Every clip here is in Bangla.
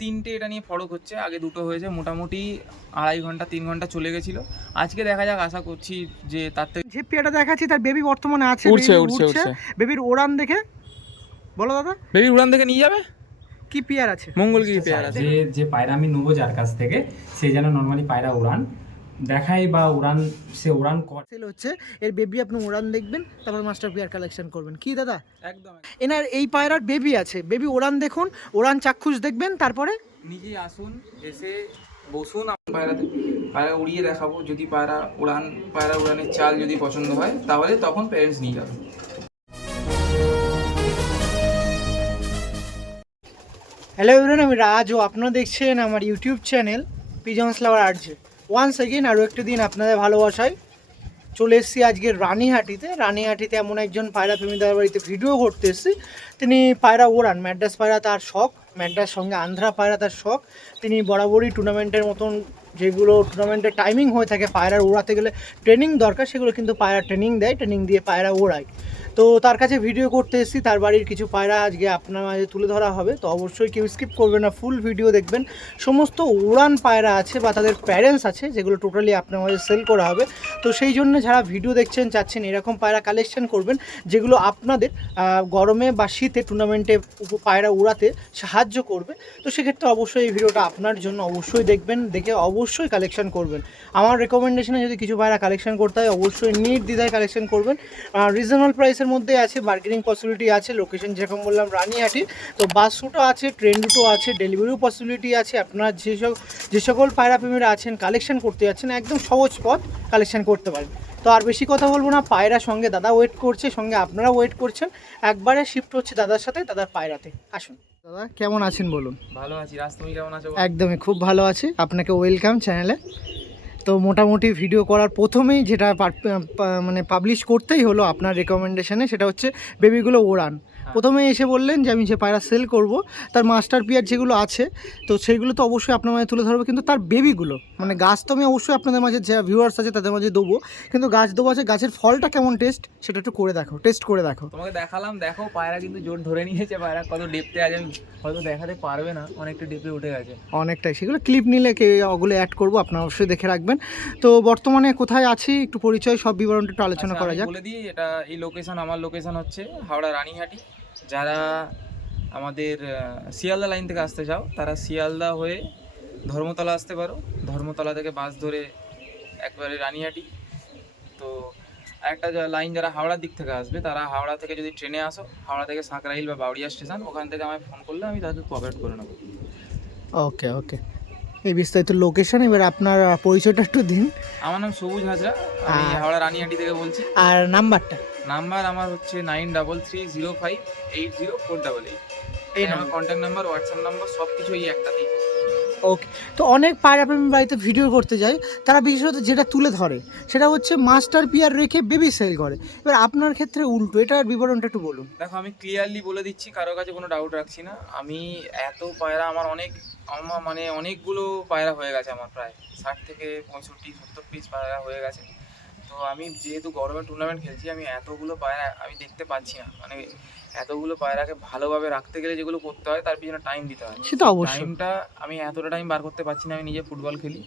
তিনটে এটা নিয়ে ফরক হচ্ছে, আগে দুটো হয়েছে, মোটামুটি 2.5 ঘন্টা 3 ঘন্টা চলে গেছিলো। আজকে দেখা যাক, আশা করছি যে তার থেকে। যে পেয়ারটা দেখাচ্ছি তার বেবি বর্তমানে আছে, উঠছে baby উঠছে উঠছে। বেবির ওড়ান দেখে বলো দাদা, বেবি উড়ান থেকে নিয়ে যাবে, কি পেয়ার আছে? মঙ্গলগিরি পেয়ার আছে। যে যে পায়রা আমি নেবো যার কাছ থেকে, সে যেন নর্মালি পায়রা উড়ান দেখায় বা উড়ান, সে উড়ান সেল হচ্ছে এর বেবি, আপনি ওড়ান দেখবেন তারপর মাস্টার পেয়ার কালেকশন করবেন, কি দাদা? একদম এনার এই পায়রার বেবি আছে, বেবি ওড়ান দেখুন, ওড়ান চাক্ষুষ দেখবেন, তারপরে নিজেই আসুন, এসে বসুন, পায়রাতে পায়রা উড়িয়ে দেখাবো। যদি পায়রা উড়ানের চাল যদি পছন্দ হয় তাহলে তখন প্যারেন্টস নিয়ে যাবে। হ্যালো এভরিওয়ান, আমি রাজ ও আপনারা দেখছেন আমার YouTube channel pigeons lover arts. Once again আরও একটি দিন আপনাদের ভালোবাসায় চলে এসেছি আজকে রানীহাটিতে এমন একজন পায়রা প্রেমীদের বাড়িতে ভিডিও করতে এসেছি। তিনি পায়রা ওড়ান, ম্যাড্রাস পায়রা তার শখ, ম্যাড্রাস সঙ্গে আন্ধ্রা পায়রা তার শখ। তিনি বরাবরই টুর্নামেন্টের মতন যেগুলো টুর্নামেন্টের টাইমিং হয়ে থাকে পায়রার ওড়াতে গেলে ট্রেনিং দরকার, সেগুলো কিন্তু পায়রা ট্রেনিং দেয়, ট্রেনিং দিয়ে পায়রা ওড়ায়। তো তার কাছে ভিডিও করতে এসেছি, তার বাড়ির কিছু পায়রা আজকে আপনার মাঝে তুলে ধরা হবে। তো অবশ্যই কেউ স্কিপ করবেন না, ফুল ভিডিও দেখবেন। সমস্ত উড়ান পায়রা আছে বা তাদের প্যারেন্টস আছে যেগুলো টোটালি আপনার মাঝে সেল করা হবে। তো সেই জন্য যারা ভিডিও দেখছেন চাচ্ছেন এরকম পায়রা কালেকশন করবেন যেগুলো আপনাদের গরমে বা শীতে টুর্নামেন্টে পায়রা উড়াতে সাহায্য করবে, তো সেক্ষেত্রে অবশ্যই এই ভিডিওটা আপনার জন্য, অবশ্যই দেখবেন, দেখে অবশ্যই কালেকশন করবেন। আমার রেকমেন্ডেশনে যদি কিছু পায়রা কালেকশন করতে হয় অবশ্যই নির্দ্বিধায় কালেকশন করবেন। রিজনেবল প্রাইসের মধ্যে আছে, বার্গেনিং পসিবিলিটি আছে। লোকেশন যেরকম বললাম রানীহাটি, তো বাস রুটও আছে, ট্রেন রুটও আছে, ডেলিভারিও পসিবিলিটি আছে। আপনার যে সকল পায়রা প্রেমীরা আছেন কালেকশন করতে যাচ্ছেন একদম সহজ পথ কালেকশন করতে পারেন। তো আর বেশি কথা বলবো না, পায়রা সঙ্গে দাদা ওয়েট করছে, সঙ্গে আপনারা ওয়েট করছেন, একবারে শিফট হচ্ছে দাদার সাথে, দাদার পায়রাতে। আসুন দাদা, কেমন আছেন বলুন? ভালো আছি রাজ, তুমি কেমন আছো? একদমই খুব ভালো আছি, আপনাকে ওয়েলকাম চ্যানেলে। তো মোটামুটি ভিডিও করার প্রথমেই যেটা মানে পাবলিশ করতেই হলো আপনার রেকমেন্ডেশনে, সেটা হচ্ছে বেবিগুলো ওড়ান। প্রথমে এসে বললেন যে আমি যে পায়রা সেল করব তার মাস্টার পিয়ার যেগুলো আছে তো সেইগুলো তো অবশ্যই আপনার মাঝে তুলে ধরবো, কিন্তু তার বেবিগুলো মানে গাছ তো আমি অবশ্যই আপনাদের মাঝে যে ভিউয়ার্স আছে তাদের মাঝে দেবো, কিন্তু গাছ দেবো আছে, গাছের ফলটা কেমন টেস্ট সেটা একটু করে দেখো, টেস্ট করে দেখো। তোমাকে দেখালাম, দেখো পায়রা কিন্তু জোর ধরে নিয়েছে, পায়রা কত ডেপতে আছে আমি হয়তো দেখাতে পারবে না, অনেকটা ডেপে উঠে গেছে অনেকটাই, সেগুলো ক্লিপ নিলে ওগুলো অ্যাড করবো, আপনারা অবশ্যই দেখে রাখবেন। তো বর্তমানে কোথায় আছি একটু পরিচয় সব বিবরণটা একটু আলোচনা করা যাক। বলে দিই, এটা এই লোকেশন, আমার লোকেশন হচ্ছে হাওড়া রানীহাটি। যারা আমাদের শিয়ালদা লাইন থেকে আসতে চাও তারা শিয়ালদা হয়ে ধর্মতলা আসতে পারো, ধর্মতলা থেকে বাস ধরে একবারে রানীহাটি। তো একটা লাইন যারা হাওড়ার দিক থেকে আসবে তারা হাওড়া থেকে যদি ট্রেনে আসো, হাওড়া থেকে সাঁকরাইল বা বাউরিয়া স্টেশন, ওখান থেকে আমায় ফোন করলে আমি তাদের কোঅপারেট করে নেবো। ওকে ওকে, এই বিস্তারিত লোকেশন, এবার আপনার পরিচয়টা একটু দিন। আমার নাম সবুজ হাজরা, আমি হাওড়া রানীহাটি থেকে বলছি। আর নাম্বারটা? নাম্বার আমার হচ্ছে 9330580488। এই আমার কন্ট্যাক্ট নাম্বার, হোয়াটসঅ্যাপ নাম্বার সব কিছু এই একটাতেই। ওকে। তো অনেক পায়রা প্রেমী বাড়িতে ভিডিও করতে যায়, তারা বিশেষত যেটা তুলে ধরে সেটা হচ্ছে মাস্টার পিয়ার রেখে বেবি সেল করে। এবার আপনার ক্ষেত্রে উল্টো, এটার বিবরণটা একটু বলুন। দেখো আমি ক্লিয়ারলি বলে দিচ্ছি, কারো কাছে কোনো ডাউট রাখছি না। আমি এত পায়রা আমার মানে অনেকগুলো পায়রা হয়ে গেছে আমার, প্রায় 60 থেকে 65-70 পিস পায়রা হয়ে গেছে। তো আমি যেহেতু গরমে টুর্নামেন্ট খেলছি, আমি এতগুলো পায়রা আমি দেখতে পাচ্ছি না, মানে এতগুলো পায়রাকে ভালোভাবে রাখতে গেলে যেগুলো করতে হয় তার পিছনে টাইম দিতে হয়। সেটা অবশ্যই, টাইমটা আমি এতটা টাইম বার করতে পারছি না। আমি নিজে ফুটবল খেলি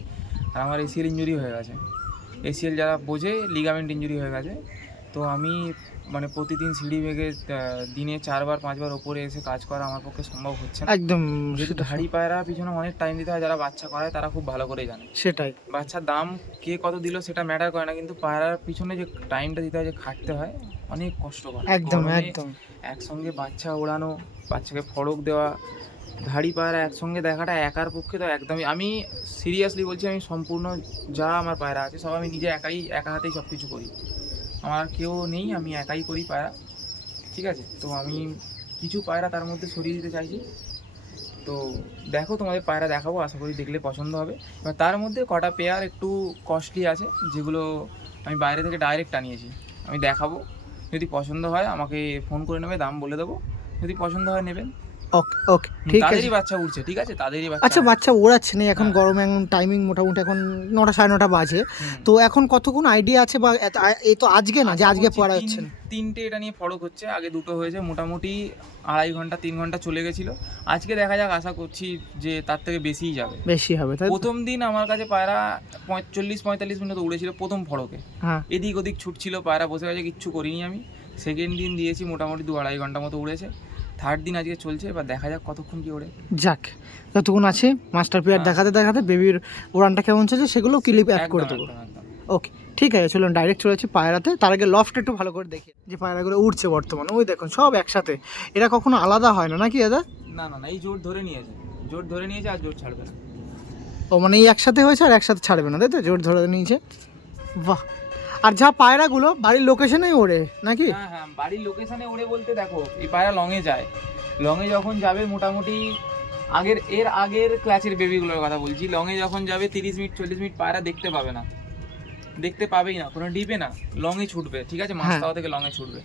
আর আমার এসিএল ইঞ্জুরি হয়ে গেছে, এসিএল যারা বোঝে লিগামেন্ট ইঞ্জুরি হয়ে গেছে। তো আমি মানে প্রতিদিন সিঁড়ি বেগে দিনে 4-5 বার ওপরে এসে কাজ করা আমার পক্ষে সম্ভব হচ্ছে না একদম। যেহেতু হাড়ি পায়রা পিছনে অনেক টাইম দিতে হয়, যারা বাচ্চা করায় তারা খুব ভালো করে জানে। সেটাই, বাচ্চার দাম কে কত দিল সেটা ম্যাটার করে না, কিন্তু পায়রার পিছনে যে টাইমটা দিতে হয়, যে খাটতে হয়, অনেক কষ্টকর। একদম একদম। একসঙ্গে বাচ্চা ওড়ানো, বাচ্চাকে ফড়ক দেওয়া, ধাড়ি পায়রা একসঙ্গে দেখাটা একার পক্ষে তো একদমই, আমি সিরিয়াসলি বলছি, আমি সম্পূর্ণ যা আমার পায়রা আছে সব আমি নিজে একা হাতেই সব কিছু করি। আমার কেউ নেই, আমি একাই করি পায়রা, ঠিক আছে? তো আমি কিছু পায়রা তার মধ্যে সরিয়ে দিতে চাইছি। তো দেখো, তোমাদের পায়রা দেখাবো, আশা করি দেখলে পছন্দ হবে। এবার তার মধ্যে কটা পেয়ার একটু কস্টলি আছে যেগুলো আমি বাইরে থেকে ডাইরেক্ট আনিয়েছি, আমি দেখাবো। যদি পছন্দ হয় আমাকে ফোন করে নেবে, দাম বলে দেবো, যদি পছন্দ হয় নেবেন। ওকে ওকে ঠিক আছে। তাদেরই বাচ্চা উঠছে, ঠিক আছে, তাদেরই বাচ্চা। আচ্ছা বাচ্চা ওড়াচ্ছে না এখন, হ্যাঁ। গরমে এখন টাইমিং মোটামুটি এখন 9টা 9:30 বাজে, হুম। তো এখন কতক্ষণ আইডিয়া আছে বা এই তো আজকে না যে আজকে বলছি, পড়া হচ্ছে না? তিনটে এটা নিয়ে ফরক হচ্ছে, আগে দুটো হয়েছে, মোটামুটি 2.5 ঘন্টা 3 ঘন্টা চলে গেছিল। আজকে দেখা যাক, আশা করছি যে তার থেকে বেশিই যাবে। বেশি হবে তাই তো? প্রথম দিন আমার কাছে পায়রা 45-45 মিনিট উড়েছিল প্রথম ফরকে, হ্যাঁ এদিক ওদিক ছুটছিল, পায়রা বসে গেছে, কিচ্ছু করিনি আমি। সেকেন্ড দিন দিয়েছি মোটামুটি 2-2.5 ঘন্টা মতো উড়েছে। থার্ড দিন আজকে চলছে, এবার দেখা যাক কতক্ষণ কি ওড়ে। যাক, যতক্ষণ আছে মাস্টার পেয়ার হ্যাঁ। দেখাতে দেখাতে বেবির উড়ানটা কেমন চলছে সেগুলো ক্লিপ অ্যাড করে একদম দেবো। একদম একদম। ওকে ঠিক আছে, চলুন ডাইরেক্ট চলে যাচ্ছি পায়রাতে। তার আগে লফট একটু ভালো করে দেখি যে পায়রাগুলো উঠছে বর্তমানে। ওই দেখুন সব একসাথে, এরা কখনো আলাদা হয় না নাকি দাদা? না না না, এই জোর ধরে নিয়েছে, জোর ধরে নিয়েছে আর জোর ছাড়বে না। ও মানে এই একসাথে হয়েছে আর একসাথে ছাড়বে না তাই তো, জোর ধরে নিয়েছে। বাহ, আর যা পায়রাগুলো বাড়ির লোকেশনেই ওড়ে নাকি? হ্যাঁ হ্যাঁ, বাড়ির লোকেশনে ওড়ে বলতে দেখো, এই পায়রা লংয়ে যায়, লংয়ে যখন যাবে মোটামুটি এর আগের ক্লাচের বেবিগুলোর কথা বলছি, লংয়ে যখন যাবে 30 মিনিট 40 মিনিট পায়রা দেখতে পাবে না, দেখতে পাবেই না, কোনো ডিপে না, লংয়ে ছুটবে, ঠিক আছে, মাঝতাওয়া থেকে লংয়ে ছুটবে,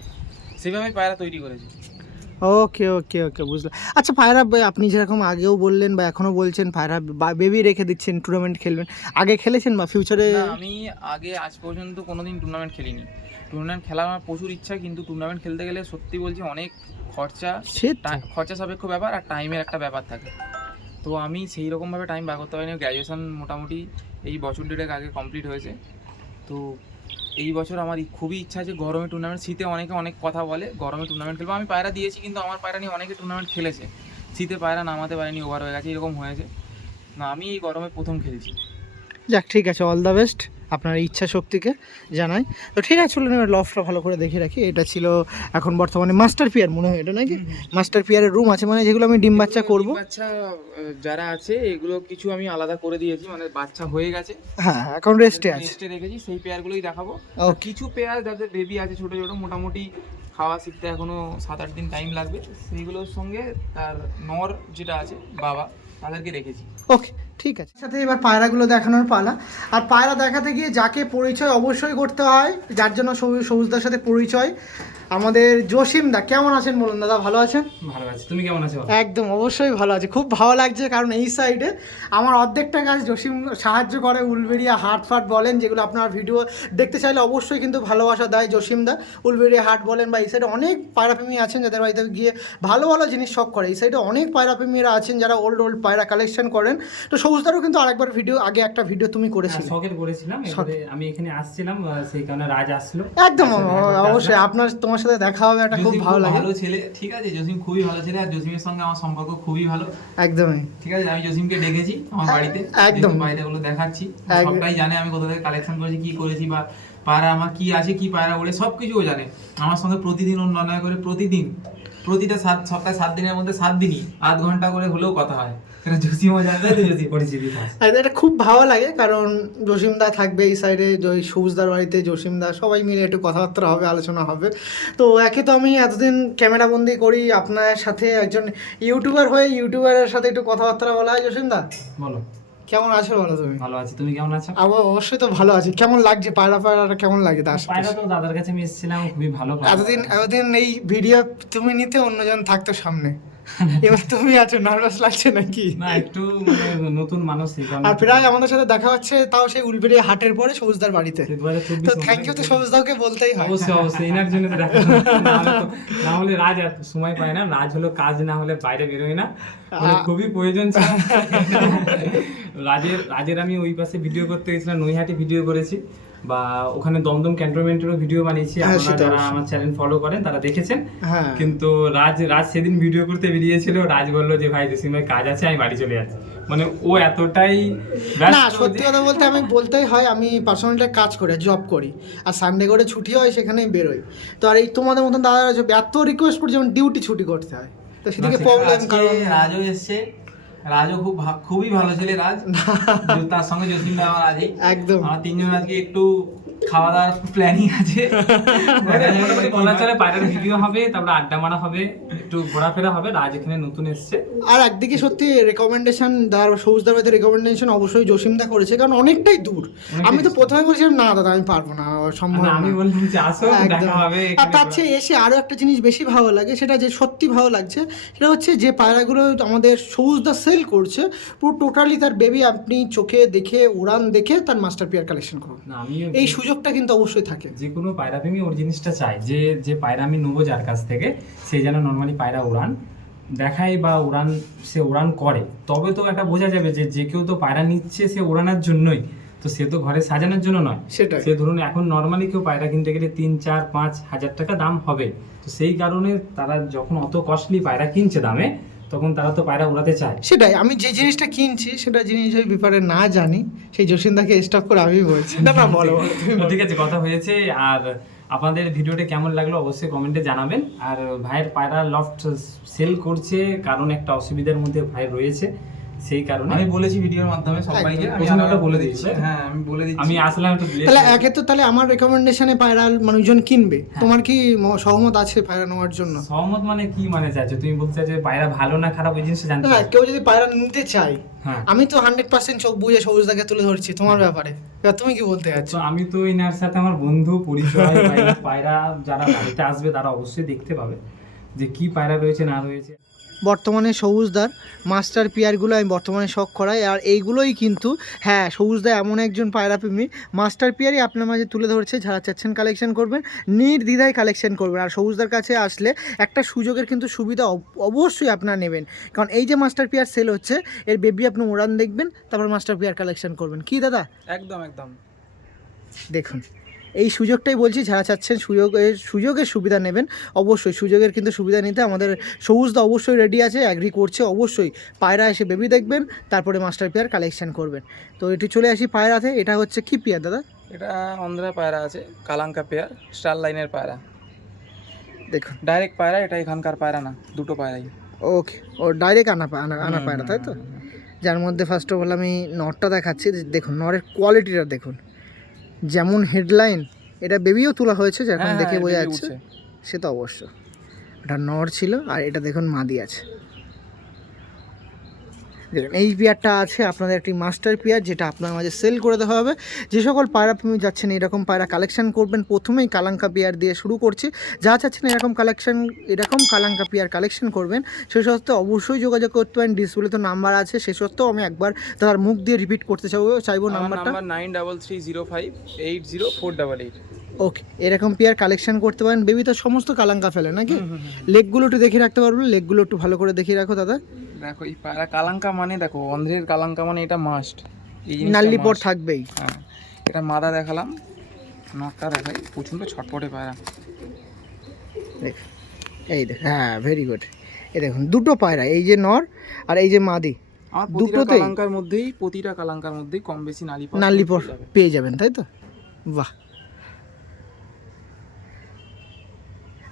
সেভাবেই পায়রা তৈরি করেছে। ওকে ওকে ওকে বুঝলাম। আচ্ছা পায়রা আপনি যেরকম আগেও বললেন বা এখনও বলছেন পায়রা বেবি রেখে দিচ্ছেন, টুর্নামেন্ট খেলবেন, আগে খেলেছেন বা ফিউচারে? না, আমি আগে আজ পর্যন্ত কোনোদিন টুর্নামেন্ট খেলিনি। টুর্নামেন্ট খেলার আমার প্রচুর ইচ্ছা, কিন্তু টুর্নামেন্ট খেলতে গেলে সত্যি বলছি অনেক খরচা, সে তো। খরচা সাপেক্ষ ব্যাপার, আর টাইমের একটা ব্যাপার থাকে। তো আমি সেই রকমভাবে টাইম বার করতে পারিনি। গ্র্যাজুয়েশন মোটামুটি এই বছর দেড়েক আগে কমপ্লিট হয়েছে। তো এই বছর আমার খুবই ইচ্ছা আছে গরমে টুর্নামেন্ট, শীতে অনেকে অনেক কথা বলে গরমে টুর্নামেন্ট খেলবো, আমি পায়রা দিয়েছি কিন্তু আমার পায়রা নিয়ে অনেকে টুর্নামেন্ট খেলেছে, শীতে পায়রা নামাতে পারেনি, ওভার হয়ে গেছে, এরকম হয়েছে না, আমি এই গরমে প্রথম খেলছি। যাক ঠিক আছে, অল দ্য বেস্ট আপনার ইচ্ছা শক্তিকে জানাই। তো ঠিক আছে, চলুন এবার লফটটা ভালো করে দেখে রাখি। এটা ছিল এখন বর্তমানে মাস্টার পিয়ার মনে হয় এটা নাকি? মাস্টার পিয়ারের রুম আছে মানে যেগুলো আমি ডিম বাচ্চা করব। বাচ্চা যারা আছে এগুলো কিছু আমি আলাদা করে দিয়েছি, মানে বাচ্চা হয়ে গেছে, হ্যাঁ এখন রেস্টে আছে। রেস্টে রেখেছি, সেই পেয়ারগুলোই দেখাবো। আর Okay. কিছু পেয়ার যাদের বেবি আছে ছোট ছোট, মোটামুটি খাওয়া শিখতে এখনো 7-8 দিন টাইম লাগবে, সেইগুলোর সঙ্গে তার নর যেটা আছে বাবা, তাদেরকে রেখেছি। ওকে ঠিক আছে, সাথে এবার পায়রাগুলো দেখানোর পালা। আর পায়রা দেখাতে গিয়ে যাকে পরিচয় অবশ্যই করতে হয়, যার জন্য সবুজদার সাথে পরিচয়, আমাদের জসিম দা। কেমন আছেন বলুন দাদা? ভালো আছেন? ভালো আছি, তুমি কেমন আছো? একদম অবশ্যই ভালো আছে, খুব ভালো লাগছে কারণ এই সাইডে আমার অর্ধেকটা কাজ জসিম সাহায্য করে। উলবেড়িয়া হাট ফাট বলেন, যেগুলো আপনার ভিডিও দেখতে চাইলে অবশ্যই কিন্তু ভালোবাসা দেয় জসিম দা। উলবেড়িয়া হাট বলেন বা এই সাইডে অনেক পায়রাপ্রেমী আছেন যাদের বাড়িতে গিয়ে ভালো ভালো জিনিস শখ করে। এই সাইডে অনেক পায়রাপ্রেমীরা আছেন যারা ওল্ড পায়রা কালেকশন করেন। তো সবুজদারও কিন্তু আরেকবার ভিডিও, আগে একটা ভিডিও তুমি করেছিলে। শখের করেছিলাম, এবারে আমি এখানে আসছিলাম, সেই কারণে রাজ আসলো। একদম অবশ্যই আপনার তোমার সাথে দেখা হবে, একটা খুব ভালো লাগে। ভালো ছেলে, ঠিক আছে, জসিম খুবই ভালো ছেলে, আর জসিমের সঙ্গে আমার সম্পর্ক খুবই ভালো। একদমই ঠিক আছে, আমি জসিমকে ডেকেছি আমার বাড়িতে, একদম। পায়রাগুলো দেখাচ্ছি, সবটাই জানে আমি কোথা থেকে কালেকশন করেছি, কি করেছি, বা পায়রা আমার কি আছে, কি পায়রা ওড়ে, সব কিছুও জানে। আমার সঙ্গে প্রতিদিন ও নয় করে প্রতিটা সপ্তাহে 7 দিনের মধ্যে 7 দিনই আধ ঘন্টা করে হলেও কথা হয়। সেটা জসিমও জানবে, তো জসিম পরিচিতি পাস। আর এটা খুব ভালো লাগে কারণ জসিমদা থাকবে এই সাইডে, সবুজদার বাড়িতে জসিমদা, সবাই মিলে একটু কথাবার্তা হবে, আলোচনা হবে। তো একে তো আমি এতদিন ক্যামেরাবন্দি করি আপনার সাথে, একজন ইউটিউবার হয়ে ইউটিউবারের সাথে একটু কথাবার্তা বলা হয়। জসিমদা বলো, কেমন আছো? বলো তুমি। ভালো আছি, তুমি কেমন আছো? আমার অবশ্যই তো ভালো আছি। কেমন লাগছে পায়রাটা কেমন লাগে? তার পায়রা তো দাদার কাছে আমি এসেছিলাম, খুবই ভালো পায়রা। এতদিন এই ভিডিও তুমি নিতে অন্যজন থাকতো সামনে, এবার তুমি আছো, নার্ভাস লাগছে নাকি? না, একটু মানে নতুন মানুষ, সেই কারণে। আর প্রায় আমাদের সাথে দেখা হচ্ছে, তাও সেই উলবেড়িয়া হাটের পরে সবুজদার বাড়িতে। সেই 2024 তো থ্যাংক ইউ তো সবুজদাকে বলতেই হয়। অবশ্যই এনার জন্য তো দেখা না হলে রাজ এত সময় পায় না, রাজ হলো কাজ না হলে বাইরে বেরোয় না, খুবই প্রয়োজন ছিল। রাজের আমি ওই পাশে ভিডিও করতে গেছিলাম, নৈহাটি ভিডিও করেছি, বা ওখানে দমদম ক্যান্টনমেন্টেরও ভিডিও বানিয়েছি, আপনারা যারা আমার চ্যানেল ফলো করেন তারা দেখেছেন। কিন্তু রাজ সেদিন ভিডিও করতে বেরিয়েছিল, রাজ বললো যে ভাই জসিম ভাই কাজ আছে, আমি বাড়ি চলে যাচ্ছি। মানে ও এতটাই না, সত্যি কথা বলতে আমি বলতেই হয়, আমি পার্সোনালটা কাজ করে জব করি, আর সানডে করে ছুটি হয় সেখানেই বেরোই। তো আর এই তোমাদের মতন দাদারা এত রিকোয়েস্ট করছে, যেমন ডিউটি ছুটি করতে হয়, তো সেদিকে প্রবলেম। কারণ রাজও এসছে, রাজও খুবই ভালো ছেলে রাজ, তার সঙ্গে জসিম দা আমার আছে, একদম আমরা তিনজন আজকে একটু খাওয়া দাওয়ার প্ল্যানিং আছে। মোটামুটি বলা চলে পায়রার ভিডিও হবে, তারপরে আড্ডা মারা হবে, একটু ঘোরাফেরা হবে। রাজ এখানে নতুন এসছে। আর একদিকে সত্যি রেকমেন্ডেশন সবুজ দাবাতে রেকমেন্ডেশন অবশ্যই জসিমদা করেছে, কারণ অনেকটাই দূর। আমি তো প্রথমে বলছিলাম না দাদা আমি পারবো না, সম্ভব না। আমি বললাম যে আসো, দেখা হবে। আর তার চেয়ে এসে আরো একটা জিনিস বেশি ভালো লাগে, সেটা যে সত্যি ভালো লাগছে সেটা হচ্ছে যে পায়রাগুলো আমাদের সবুজদা সেল করছে পুরো টোটালি তার বেবি আপনি চোখে দেখে উড়ান দেখে তার মাস্টার পেয়ার কালেকশন করুন। এই সুযোগটা কিন্তু অবশ্যই থাকে। যে কোনো পায়রা প্রেমী ওর জিনিসটা চাই যে পায়রা আমি নেবো যার কাছ থেকে, সে যেন নর্মালি পায়রা উড়ান দেখায় বা সে উড়ান করে, তবে তো একটা বোঝা যাবে যে কেউ তো পায়রা নিচ্ছে সে উড়ানোর জন্যই, তো সে তো ঘরে সাজানোর জন্য নয়। সেটাই। সে ধরুন এখন নর্মালি কেউ পায়রা কিনতে গেলে 3-4-5 হাজার টাকা দাম হবে, তো সেই কারণে তারা যখন অত কস্টলি পায়রা কিনছে দামে, তখন তারা তো পায়রা উড়াতে চায়। সেটাই, আমি যে জিনিসটা কিনছি সেটা জিনিসের ব্যাপারে না জানি, সেই জসিমদাকে স্টপ করে আমি বলছি না না বলো। ঠিক আছে, কথা হয়েছে। আর আপনাদের ভিডিওটা কেমন লাগলো অবশ্যই কমেন্টে জানাবেন। আর ভাইয়ের পায়রা লফট সেল করছে, কারণ একটা অসুবিধার মধ্যে ভাই রয়েছে, সেই কারণে আমি বলেছি ভিডিওর মাধ্যমে সবাইকে, আমি প্রথমে বলে দিচ্ছি। হ্যাঁ আমি বলে দিচ্ছি। আমি আসলাম একটু তাহলে একে তো তাহলে আমার রেকমেন্ডেশনে পায়রা মানুষজন কিনবে, তোমার কি সহমত আছে পায়রা নেওয়ার জন্য? সহমত মানে কি মানে চাইছো তুমি? বলতে চাইছো পায়রা ভালো না খারাপ ওই জিনিসটা জানতে না, চাইছো? কেউ যদি পায়রা নিতে চায়, হ্যাঁ, আমি তো 100% চোখ বুঝে সবুজদাকে তুলে ধরছি তোমার ব্যাপারে, এবার তুমি কি বলতে যাচ্ছ? তো আমি তো এনার সাথে আমার বন্ধু পরিচয়, পায়রা যারা বাড়িতে আসবে তারা অবশ্যই দেখতে পাবে যে কি পায়রা রয়েছে না রয়েছে। বর্তমানে সবুজদার মাস্টার পেয়ারগুলো আমি বর্তমানে শখ করাই, আর এইগুলোই কিন্তু হ্যাঁ সবুজদা এমন একজন পায়রা প্রেমী, মাস্টার পেয়ারই আপনার মাঝে তুলে ধরছে। যারা চাচ্ছেন কালেকশন করবেন নির্দ্বিধায় কালেকশন করবেন, আর সবুজদার কাছে আসলে একটা সুযোগের কিন্তু সুবিধা অবশ্যই আপনারা নেবেন, কারণ এই যে মাস্টার পেয়ার সেল হচ্ছে এর বেবি আপনি উড়ান দেখবেন, তারপর মাস্টার পেয়ার কালেকশন করবেন। কি দাদা? একদম একদম। দেখুন এই সুযোগটাই বলছি, যারা চাচ্ছেন সুযোগের সুবিধা নেবেন, অবশ্যই সুযোগের কিন্তু সুবিধা নিতে আমাদের সবুজদা অবশ্যই রেডি আছে, অ্যাগ্রি করছে। অবশ্যই পায়রা এসে বেবি দেখবেন, তারপরে মাস্টার পেয়ার কালেকশন করবেন। তো এটি চলে আসি পায়রাতে। এটা হচ্ছে কি পেয়ার দাদা? এটা অন্ধ্রা পায়রা আছে, কালাঙ্কা পেয়ার, স্টার লাইনের পায়রা। দেখুন ডাইরেক্ট পায়রা, এটা এখানকার পায়রা না, দুটো পায়রাই। ওকে, ও ডাইরেক্ট আনা পায়রা তাই তো? যার মধ্যে ফার্স্ট অফ অল আমি নরটা দেখাচ্ছি। দেখুন নরের কোয়ালিটিটা দেখুন, যেমন হেডলাইন, এটা বেবিও তোলা হয়েছে যখন দেখে বোঝা যাচ্ছে, সে তো অবশ্য। এটা নর ছিল, আর এটা দেখুন মাদি আছে। দেখুন এই পেয়ারটা আছে আপনাদের একটি মাস্টার পেয়ার, যেটা আপনার মাঝে সেল করে দেওয়া হবে। যে সকল পায়রা প্রেমী যাচ্ছেন এরকম পায়রা কালেকশন করবেন, প্রথমেই কালাঙ্কা পেয়ার দিয়ে শুরু করছি। যা চাচ্ছেন এরকম কালাঙ্কা পেয়ার কালেকশন করবেন, সে সত্ত্বেও অবশ্যই যোগাযোগ করতে পারেন। ডিসপ্লে তো নাম্বার আছে, সে সত্ত্বেও আমি একবার তার মুখ দিয়ে রিপিট করতে চাইবো নাম্বারটা। 9330580488। ওকে, এরকম পেয়ার কালেকশন করতে পারেন। বেবি তো সমস্ত কালাঙ্কা ফেলে নাকি? লেগগুলো একটু দেখে রাখতে পারবো, লেগগুলো একটু ভালো করে দেখে রাখো দাদা। দেখো এই পায়রা কালাঙ্কা মানে, দেখো অন্ধ্রের কালাঙ্কা মানে এটা মাস্ট, এই নাল্লি পট থাকবেই। হ্যাঁ, এটা মাদা দেখালাম, নটটা দেখাই, প্রচণ্ড ছটপটে পায়রা। এই দেখ, হ্যাঁ ভেরি গুড। এই দেখুন দুটো পায়রা, এই যে নর আর এই যে মাদি, আমার প্রতিটা কালাঙ্কার মধ্যেই কম বেশি নাল্লি পট পেয়ে যাবেন, তাই তো? বাহ।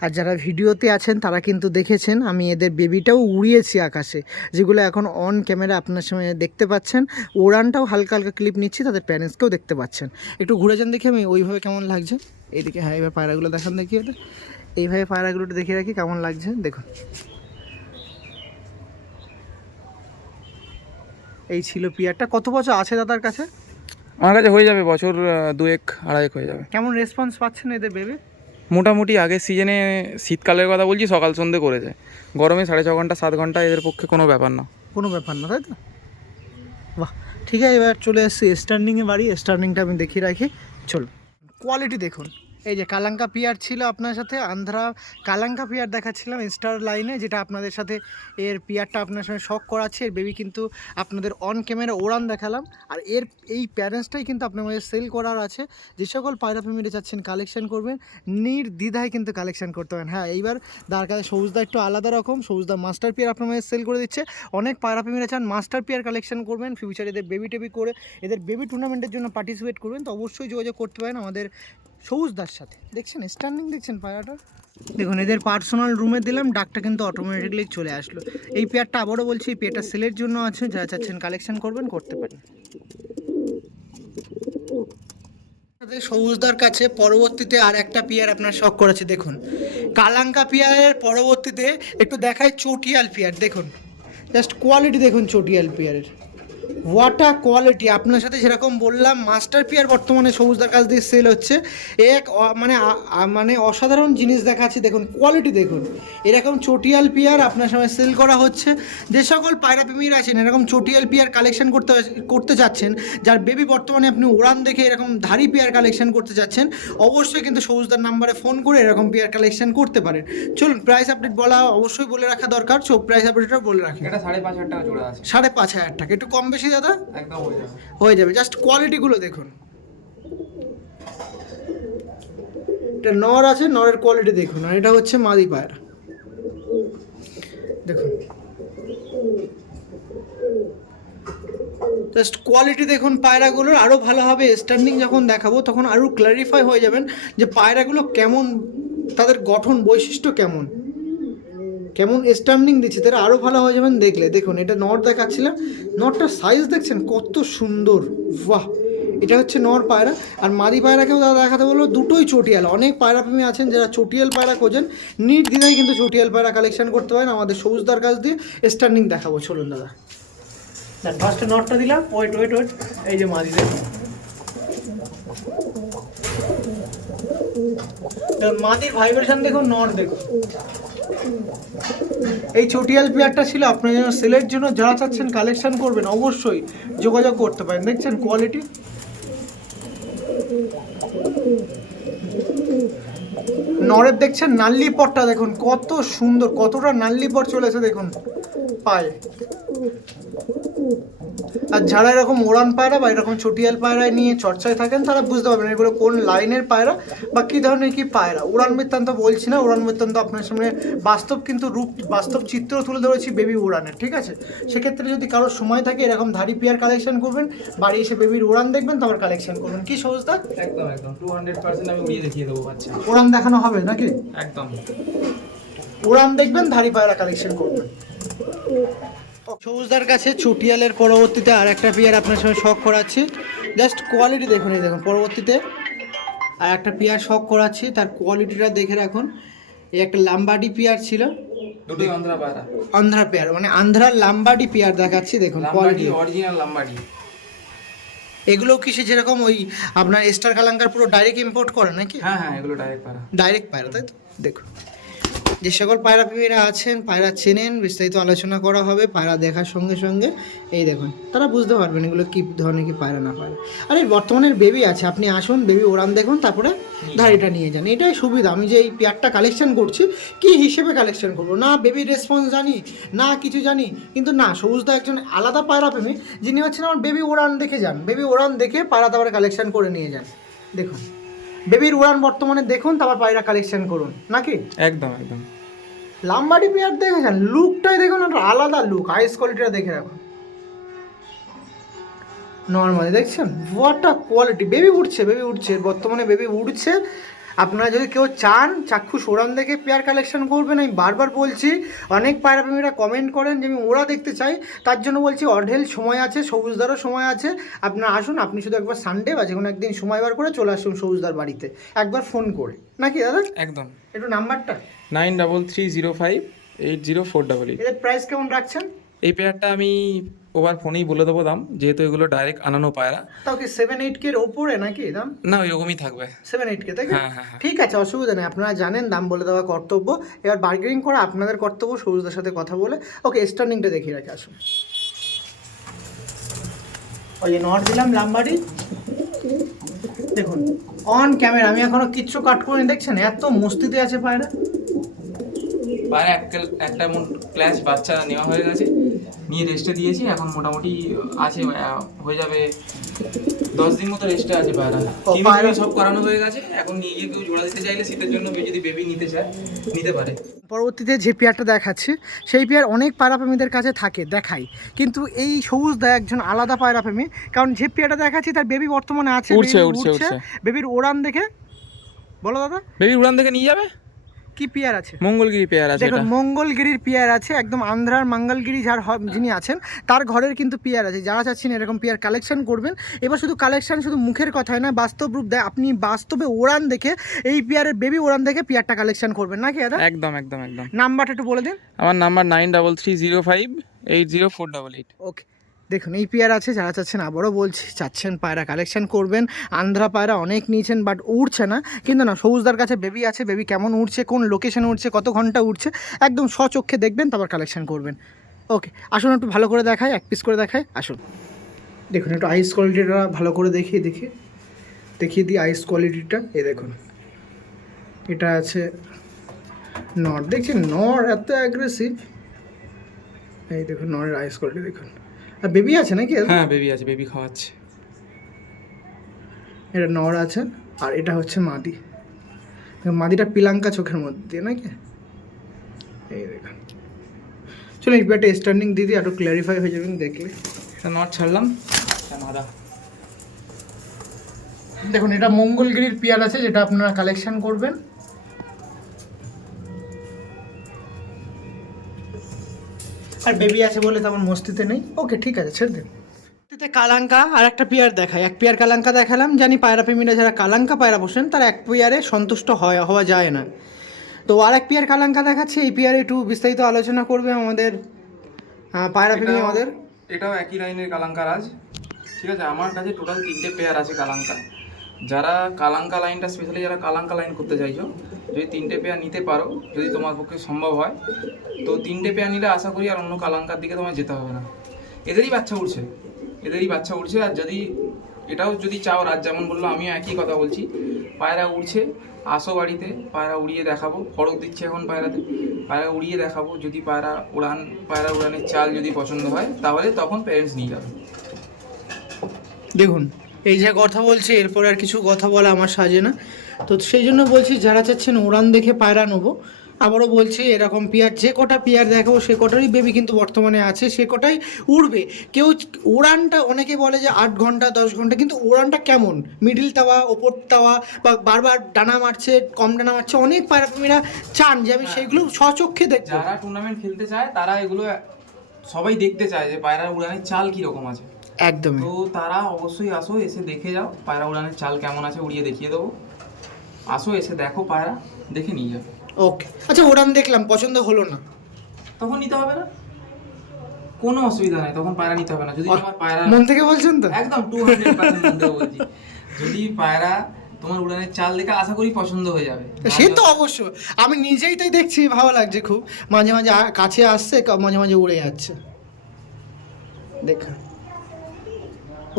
আর যারা ভিডিওতে আছেন তারা কিন্তু দেখেছেন আমি এদের বেবিটাও উড়িয়েছি আকাশে, যেগুলো এখন অন ক্যামেরা আপনার সামনে দেখতে পাচ্ছেন। ওড়ানটাও হালকা হালকা ক্লিপ নিচ্ছি, তাদের প্যারেন্টসকেও দেখতে পাচ্ছেন। একটু ঘুরে যান দেখি আমি ওইভাবে কেমন লাগছে এইদিকে। হ্যাঁ এবার পায়রাগুলো দেখান দেখি, এটা এইভাবে পায়রাগুলো একটু দেখে রাখি কেমন লাগছে। দেখুন এই ছিল পিয়ারটা। কত বছর আছে দাদার কাছে? আমার কাছে হয়ে যাবে বছর 2-2.5 হয়ে যাবে। কেমন রেসপন্স পাচ্ছেন এদের বেবি? মোটামুটি আগের সিজনে, শীতকালের কথা বলছি, সকাল সন্ধে করেছে। গরমে 6.5 ঘন্টা 7 ঘন্টা এদের পক্ষে কোনো ব্যাপার না, তাই তো? বাহ, ঠিক আছে। এবার চলে এসেছি স্টার্নিংয়ে বাড়ি, স্টার্নিংটা আমি দেখিয়ে রাখি। চলো কোয়ালিটি দেখুন। এই যে কালাঙ্কা পিয়ার ছিল আপনার সাথে, আন্ধ্রা কালাঙ্কা পিয়ার দেখাচ্ছিলাম স্টার লাইনে, যেটা আপনাদের সাথে এর পিয়ারটা আপনার সঙ্গে শখ করাচ্ছে। এর বেবি কিন্তু আপনাদের অন ক্যামেরা ওড়ান দেখালাম, আর এর এই প্যারেন্টসটাই কিন্তু আপনার মাঝে সেল করার আছে। যে সকল পায়রা প্রেমীরা চাচ্ছেন কালেকশন করবেন, নির্দ্বিধায় কিন্তু কালেকশন করতে পারেন। হ্যাঁ এইবার দাঁড় কাছে সবুজদা একটু আলাদা রকম, সবুজদা মাস্টার পিয়ার আপনার মাঝে সেল করে দিচ্ছে। অনেক পায়রা প্রেমীরা চান মাস্টার পিয়ার কালেকশন করবেন, ফিউচার এদের বেবি টেবি করে এদের বেবি টুর্নামেন্টের জন্য পার্টিসিপেট করবেন, তো অবশ্যই যোগাযোগ করতে পারেন আমাদের সবুজদার সাথে। দেখছেন স্ট্যান্ডিং, দেখছেন পায়রাটা দেখুন। এদের পার্সোনাল রুমে দিলাম, ডাকটা কিন্তু অটোমেটিকলি চলে আসলো। এই পেয়ারটা আবারও বলছি, এই পেয়ারটা সেলের জন্য আছে, যারা চাচ্ছেন কালেকশন করবেন করতে পারেন। আমাদের সবুজদার কাছে পরবর্তীতে আর একটা পেয়ার আপনার শখ করেছে, দেখুন কালাঙ্কা পেয়ারের পরবর্তীতে একটু দেখায় চটিয়াল পেয়ার। দেখুন জাস্ট কোয়ালিটি দেখুন চটিয়াল পেয়ারের, হোয়াট আ কোয়ালিটি। আপনার সাথে যেরকম বললাম মাস্টার পেয়ার বর্তমানে সবুজদার কাছ দিয়ে সেল হচ্ছে, এক মানে অসাধারণ জিনিস দেখাচ্ছি। দেখুন কোয়ালিটি দেখুন, এরকম চটিয়াল পেয়ার আপনার সময় সেল করা হচ্ছে। যে সকল পায়রা প্রেমীরা আছেন এরকম চটিয়াল পেয়ার কালেকশন করতে যাচ্ছেন, যার বেবি বর্তমানে আপনি উড়ান দেখে এরকম ধারি পেয়ার কালেকশন করতে যাচ্ছেন, অবশ্যই কিন্তু সবুজদার নাম্বারে ফোন করে এরকম পেয়ার কালেকশন করতে পারেন। চলুন প্রাইস আপডেট বলা অবশ্যই বলে রাখা দরকার, সো প্রাইস আপডেটটাও বলে রাখি। এটা 5,500 টাকা জোড়া আছে। 5,500 টাকা, একটু কম বেশি দাদা? একদম হয়ে যাবে। হয়ে যাবে। জাস্ট কোয়ালিটিগুলো দেখুন, এটা নর আছে, নরের কোয়ালিটি দেখুন, আর এটা হচ্ছে মাদি পায়রা। দেখুন জাস্ট কোয়ালিটি দেখুন পায়রাগুলোর। আরও ভালোভাবে স্ট্যান্ডিং যখন দেখাবো তখন আরও ক্ল্যারিফাই হয়ে যাবেন যে পায়রাগুলো কেমন, তাদের গঠন বৈশিষ্ট্য কেমন, কেমন স্ট্যান্ডিং দিচ্ছে, তারা আরও ভালো হয়ে যাবেন দেখলে। দেখুন এটা নর দেখাচ্ছিলাম, নরটার সাইজ দেখছেন কত সুন্দর, বাহ! এটা হচ্ছে নর পায়রা। আর মাদি পায়রাকেও দাদা দেখাতে বলবো, দুটোই চটিয়াল। অনেক পায়রা প্রেমী আছেন যারা চটিয়াল পায়রা খোঁজেন, নির্দ্বিধায় কিন্তু চটিয়াল পায়রা কালেকশন করতে পারেন আমাদের সবুজদার কাছ দিয়ে। স্ট্যান্ডিং দেখাবো, চলুন দাদা। ফার্স্টে নটটা দিলাম, ওয়েট, এই যে মাদি দেখুন, মাদির ভাইব্রেশন দেখুন, নর দেখুন। এই চটিয়াল পেয়ারটা ছিল আপনার জন্য সেলের জন্য, যারা চাচ্ছেন কালেকশন করবেন অবশ্যই যোগাযোগ করতে পারেন। দেখছেন কোয়ালিটি, নরের দেখছেন নাল্লি পটটা দেখুন কত সুন্দর, কতটা নাল্লি পট চলেছে দেখুন পায়ে। আর যারা এরকম ওড়ান পায়রা বা এরকম চটিয়াল পায়রায় নিয়ে চর্চায় থাকেন তারা বুঝতে পারবেন এগুলো কোন লাইনের পায়রা বা কী ধরনের কী পায়রা। উড়ান বৃত্তান্ত বলছি না, উড়ান বৃত্তান্ত আপনার সামনে বাস্তব কিন্তু বাস্তব চিত্র তুলে ধরেছি বেবি উড়ানের, ঠিক আছে? সেক্ষেত্রে যদি কারোর সময় থাকে এরকম ধাড়ি পেয়ার কালেকশন করবেন, বাড়ি এসে বেবির উড়ান দেখবেন, তারপর কালেকশন করবেন। কি সহজতা? একদম 200% আমি উড়িয়ে দেখিয়ে দেবো বাচ্চা। উড়ান দেখানো হবে নাকি? একদম উড়ান দেখবেন, ধাড়ি পায়রা কালেকশন করবেন। সবুজদার কাছে চটিয়ালের পরবর্তীতে আর একটা পেয়ার আপনার সঙ্গে শখ করাচ্ছি। জাস্ট কোয়ালিটি দেখুন, এই দেখুন পরবর্তীতে আর একটা পেয়ার শখ করাচ্ছি, তার কোয়ালিটিটা দেখে রাখুন। এই একটা লাম্বাডি পেয়ার ছিল, দুটোই আন্ধ্রা পায়রা। আন্ধ্রা পেয়ার মানে আন্ধ্রার লাম্বাডি পেয়ার দেখাচ্ছি, দেখুন কোয়ালিটি অরিজিনাল লাম্বাডি। এগুলো কি সে যেরকম ওই আপনার স্টার কালাঙ্কার পুরো ডাইরেক্ট ইম্পোর্ট করে নাকি? হ্যাঁ এগুলো ডাইরেক্ট পায়রা। ডাইরেক্ট পায়রা, তাই তো? দেখুন যে সকল পায়রা প্রেমীরা আছেন, পায়রা চেনেন, বিস্তারিত আলোচনা করা হবে পায়রা দেখার সঙ্গে সঙ্গে। এই দেখুন তারা বুঝতে পারবেন এগুলো কী ধরনের কি পায়রা না পায়রা। আর এই বর্তমানের বেবি আছে, আপনি আসুন বেবি ওড়ান দেখুন, তারপরে ধাড়িটা নিয়ে যান। এটাই সুবিধা। আমি যে এই পেয়ারটা কালেকশন করছি কি হিসেবে কালেকশন করবো, না বেবির রেসপন্স জানি না কিছু জানি, কিন্তু না, সবুজদা একজন আলাদা পায়রা প্রেমী যিনি হচ্ছেন আমার বেবি ওড়ান দেখে যান, বেবি ওড়ান দেখে পায়রা তারপরে কালেকশন করে নিয়ে যান। দেখুন বেবির উড়ান বর্তমানে দেখুন, তারপর পায়রা কালেকশন করুন নাকি? একদম লাম্বাডি পেয়ার দেখেছেন, লুকটাই দেখুন একটা আলাদা লুক, আইস কোয়ালিটিটা দেখে রাখুন। নর্মালি দেখছেন হোয়াট আ কোয়ালিটি। বেবি উঠছে বর্তমানে, বেবি উঠছে। আপনারা যদি কেউ চান চাক্ষুষ ওড়ান দেখে পেয়ার কালেকশন করবেন, আমি বারবার বলছি, অনেক পায়রা প্রেমীরা কমেন্ট করেন যে আমি ওরা দেখতে চাই, তার জন্য বলছি অঢেল সময় আছে, সবুজদারও সময় আছে। আপনারা আসুন, আপনি শুধু একবার সানডে বা যে কোনো একদিন সময় বার করে চলে আসুন সবুজদার বাড়িতে, একবার ফোন করে নাকি দাদা? একদম। একটু নাম্বারটা 9330580488। এদের প্রাইস কেমন রাখছেন? এই পেয়ারটা আমি ওভার ফোনেই বলে দেবো দাম, যেহেতু এগুলো ডাইরেক্ট আনানো পায়রা। তাও কি 7-8K এর ওপরে নাকি দাম? না ওইরকমই থাকবে, 7-8K তাই? হ্যাঁ। ঠিক আছে, অসুবিধা নেই, আপনারা জানেন দাম বলে দেওয়া কর্তব্য, এবার বার্গেনিং করা আপনাদের কর্তব্য। সবুজদার সাথে কথা বলে ওকে স্টার্নিংটা দেখিয়ে রাখে। আসুন ওই যে নট দিলাম লাম্বাডি, দেখুন অন ক্যামেরা, আমি এখনো কিচ্ছু কাট করিনি, দেখছেন এত মস্তিতে আছে পায়রা। পায়রা একটা ক্লাস বাচ্চা নেওয়া হয়ে গেছে, নিয়ে রেস্টে দিয়েছি, এখন মোটামুটি আছে, হয়ে যাবে 10 দিন মতো রেস্টে আছে পায়রা। পায়রা সব করানো হয়ে গেছে, এখন নিয়ে গিয়ে কেউ জোড়া দিতে চাইলে শীতের জন্য যদি বেবি নিতে চায় নিতে পারে। পরবর্তীতে যে পেয়ারটা দেখাচ্ছি সেই পেয়ার অনেক পায়রা প্রেমীদের কাছে থাকে, দেখাই, কিন্তু এই সবুজদা একজন আলাদা পায়রা প্রেমী, কারণ যে পেয়ারটা দেখাচ্ছি তার বেবি বর্তমানে আছে, উঠছে। বেবির উড়ান দেখে বলো দাদা, বেবির উড়ান দেখে নিয়ে যাবে। কি পেয়ার আছে? মঙ্গলগিরি পেয়ার আছে দেখুন এটা। মঙ্গলগিরির পেয়ার আছে, একদম আন্ধ্রার মঙ্গলগিরি যিনি আছেন তার ঘরের কিন্তু পেয়ার আছে। যারা চাচ্ছেন এরকম পেয়ার কালেকশন করবেন, এবার শুধু কালেকশন শুধু মুখের কথায় না, বাস্তব রূপ দেয়। আপনি বাস্তবে ওড়ান দেখে, এই পেয়ারের বেবি ওড়ান দেখে পেয়ারটা কালেকশন করবেন নাকি দাদা? একদম একদম একদম। নাম্বারটা একটু বলে দিন। আমার নাম্বার 9330580488। ওকে, দেখুন এই পেয়ার আছে, যারা চাচ্ছেন, আবারও বলছি, চাচ্ছেন পায়রা কালেকশন করবেন। আন্ধ্রা পায়রা অনেক নিয়েছেন বাট উড়ছে না, কিন্তু না, সবুজদার কাছে বেবি আছে। বেবি কেমন উড়ছে, কোন লোকেশনে উড়ছে, কত ঘন্টা উড়ছে, একদম স্বচক্ষে দেখবেন, তারপর কালেকশন করবেন। ওকে, আসুন একটু ভালো করে দেখায়, এক পিস করে দেখায়, আসুন। দেখুন একটু আইস কোয়ালিটিটা ভালো করে দেখিয়ে দিই আইস কোয়ালিটিটা। এই দেখুন, এটা আছে নর, দেখছেন নর এত অ্যাগ্রেসিভ। এই দেখুন নরের আইস কোয়ালিটি দেখুন। আর বেবি আছে নাকি? হ্যাঁ বেবি আছে, বেবি খাওয়াচ্ছে। এটা নর আছে, আর এটা হচ্ছে মাদি। মাদিটা পিলাঙ্কা চোখের মধ্যে নাকি? এই দেখুন, চলুন এই পেয়ারটা স্ট্যান্ডিং দিদি আরও ক্ল্যারিফাই হয়ে যাবেন দেখলে। এটা নট ছাড়লাম, এটা মাদা। দেখুন এটা মঙ্গলগিরির পেয়ার আছে, যেটা আপনারা কালেকশন করবেন। আর বেবি আছে বলে তেমন মস্তিতে নেই। ওকে ঠিক আছে, ছেড়ে দিন। কালাঙ্কা আর একটা পেয়ার দেখায়, এক পেয়ার কালাঙ্কা দেখালাম। জানি পায়রা প্রেমীরা যারা কালাঙ্কা পায়রা বসেন তারা এক পেয়ারে সন্তুষ্ট হওয়া যায় না, তো আর এক পেয়ার কালাঙ্কা দেখাচ্ছি। এই পেয়ারে একটু বিস্তারিত আলোচনা করবে আমাদের পায়রা প্রেমী আমাদের। এটাও একই লাইনের কালাঙ্কা রাজ, ঠিক আছে। আমার কাছে টোটাল 3টে পেয়ার আছে কালাঙ্কা। যারা কালাঙ্কা লাইনটা, স্পেশালি যারা কালাঙ্কা লাইন করতে চাইছো, যদি 3টে পেয়ার নিতে পারো, যদি তোমার পক্ষে সম্ভব হয়, তো 3টে পেয়ার নিলে আশা করি আর অন্য কালাঙ্কার দিকে তোমার যেতে হবে না। এদেরই বাচ্চা উঠছে। আর যদি এটাও যদি চাও, রাত যেমন বললো, আমিও একই কথা বলছি, পায়রা উড়ছে, আসো বাড়িতে, পায়রা উড়িয়ে দেখাবো। ফড়ক দিচ্ছে এখন পায়রাতে, পায়রা উড়িয়ে দেখাবো। যদি পায়রা উড়ানের চাল যদি পছন্দ হয়, তাহলে তখন প্যারেন্টস নিয়ে যাবে। দেখুন এই যে কথা বলছি, এরপর আর কিছু কথা বলা আমার সাজে না, তো সেই জন্য বলছি যারা চাচ্ছেন উড়ান দেখে পায়রা নেবো, আবারও বলছি এরকম পেয়ার, যে কটা পেয়ার দেখাবো সে কটারই বেবি কিন্তু বর্তমানে আছে, সে কটাই উড়বে। কেউ উড়ানটা, অনেকে বলে যে 8 ঘন্টা 10 ঘন্টা, কিন্তু উড়ানটা কেমন, মিডিল তাওয়া, ওপর তাওয়া, বা বারবার ডানা মারছে, কম ডানা মারছে, অনেক পায়রা প্রেমীরা চান যে আমি সেইগুলো স্বচক্ষে দেখবো। যারা টুর্নামেন্ট খেলতে চায় তারা এগুলো সবাই দেখতে চায় যে পায়রা উড়ানের চাল কীরকম আছে। একদম, তো তারা অবশ্যই আসো, এসে দেখে যাও পায়রা উড়ানের চাল কেমন আছে, উড়িয়ে দেখিয়ে দেবো। আসো, এসে দেখো, পায়রা দেখে নিয়ে যাও। ওকে, আচ্ছা উড়ান দেখলাম, পছন্দ হলো না, তখন নিতে হবে না, কোনো অসুবিধা নেই, তখন পায়রা নিতে হবে না। যদি তোমার পায়রা, মন থেকে বলছেন তো? একদম 200% মন থেকে বলছি, যদি পায়রা তোমার উড়ানের চাল দেখে আশা করি পছন্দ হয়ে যাবে। সে তো অবশ্য, আমি নিজেই তাই দেখছি, ভালো লাগছে খুব। মাঝে মাঝে কাছে আসছে, মাঝে মাঝে উড়ে যাচ্ছে, দেখা।